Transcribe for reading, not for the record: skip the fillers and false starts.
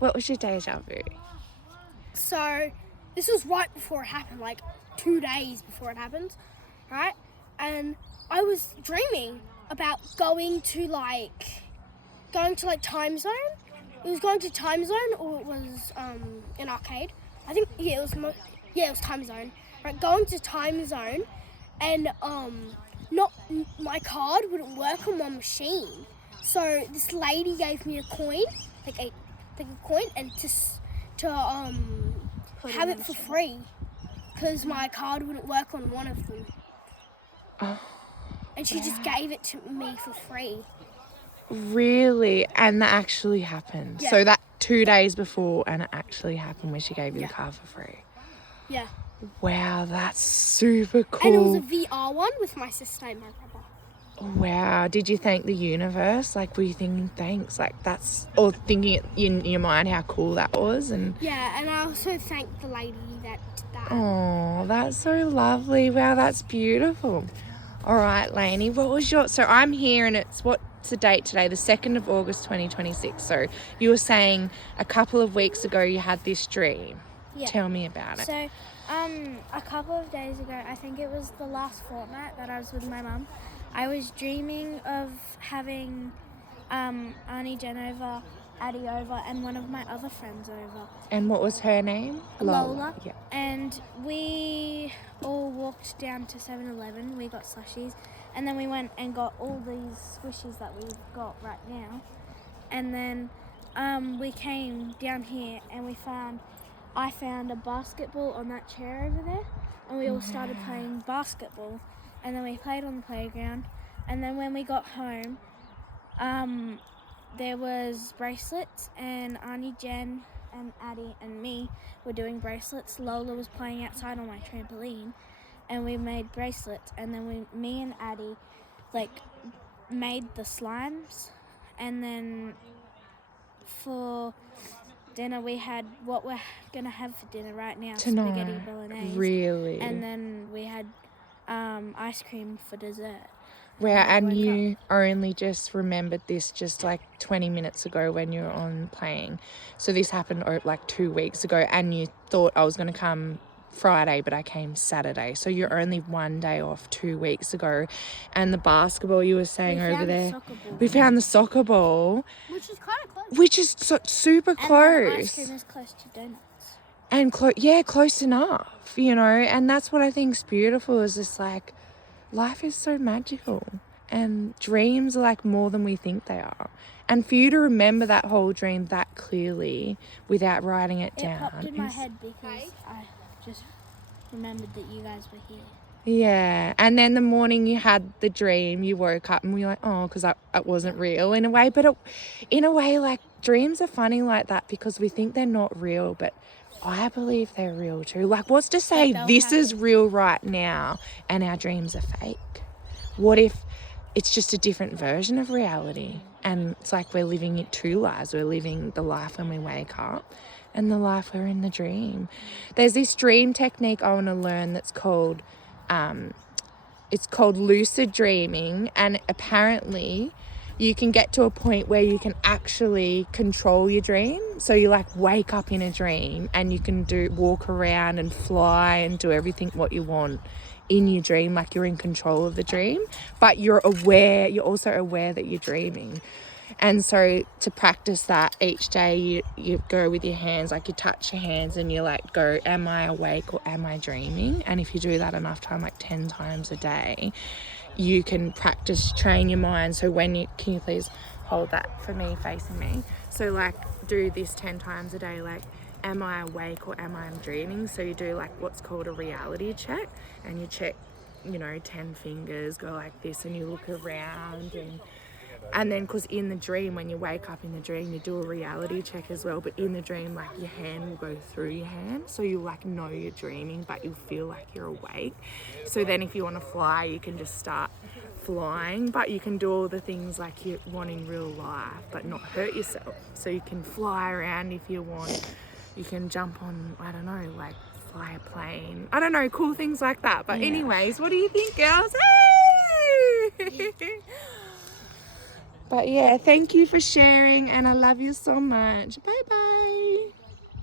What was your deja vu? So this was right before it happened, like 2 days before it happened, right? And I was dreaming about going to Time Zone. It was going to Time Zone, or it was an arcade. I think it was Time Zone. Right, going to Time Zone, and not my card wouldn't work on my machine. So this lady gave me a coin, like a coin, and to have it for free, because my card wouldn't work on one of them. And she just gave it to me for free. Really? And that actually happened? Yeah. So that 2 days before, and it actually happened when she gave you the car for free? Yeah. Wow, that's super cool. And it was a VR one with my sister and my brother. Wow. Did you thank the universe? Like, were you thinking thanks? Like, that's... Or thinking in your mind how cool that was? And yeah, and I also thanked the lady that did that. oh, that's so lovely. Wow, that's beautiful. All right, Laney, what was your... So I'm here, and it's what's the date today? The 2nd of August, 2026. So you were saying a couple of weeks ago you had this dream. Yeah. Tell me about it. So, a couple of days ago, I think it was the last fortnight that I was with my mum, I was dreaming of having Auntie Jen over, Addy over, and one of my other friends over. And what was her name? Lola. Yeah. And we all walked down to 7-Eleven. We got slushies, and then we went and got all these squishies that we've got right now. And then we came down here, and I found a basketball on that chair over there, and we all started playing basketball, and then we played on the playground. And then when we got home, there was bracelets, and Auntie Jen and Addy and me were doing bracelets. Lola was playing outside on my trampoline, and we made bracelets. And then me and Addy made the slimes, and then for dinner we had what we're gonna have for dinner right now, Tonight. spaghetti bolognese. Really? And then we had ice cream for dessert. Wow, and you only just remembered this just like 20 minutes ago when you were on playing. So this happened like 2 weeks ago, and you thought I was going to come Friday, but I came Saturday. So you're only 1 day off 2 weeks ago. And the basketball you were saying over there. We found the soccer ball. Which is kind of close. Which is super close. And ice cream is close to donuts. And close enough, you know. And that's what I think's beautiful, is just like, life is so magical, and dreams are like more than we think they are. And for you to remember that whole dream that clearly without writing it down. It popped in my head because I just remembered that you guys were here. Yeah. And then the morning you had the dream, you woke up and we were like, oh, because it wasn't real in a way. But in a way, like, dreams are funny like that because we think they're not real, but I believe they're real too. Like, what's to say this is real right now and our dreams are fake? What if it's just a different version of reality? And it's like we're living two lives. We're living the life when we wake up and the life we're in the dream. There's this dream technique I want to learn that's called, it's called lucid dreaming. And apparently you can get to a point where you can actually control your dream. So you like wake up in a dream and you can walk around and fly and do everything what you want in your dream, like you're in control of the dream, but you're also aware that you're dreaming. And so to practice that each day, you go with your hands, like you touch your hands and you like go, am I awake or am I dreaming? And if you do that enough time, like 10 times a day, you can train your mind. So can you please hold that for me, facing me? So like do this 10 times a day, like, am I awake or am I dreaming? So you do like what's called a reality check, and you check, 10 fingers, go like this, and you look around, and then because in the dream, when you wake up in the dream, you do a reality check as well. But in the dream, like your hand will go through your hand, so you like know you're dreaming, but you feel like you're awake. So then if you want to fly, you can just start flying, but you can do all the things like you want in real life, but not hurt yourself. So you can fly around if you want. You can jump on, I don't know, like fly a plane. I don't know, cool things like that. But anyways, what do you think, girls? Hey! But yeah, thank you for sharing, and I love you so much. Bye-bye.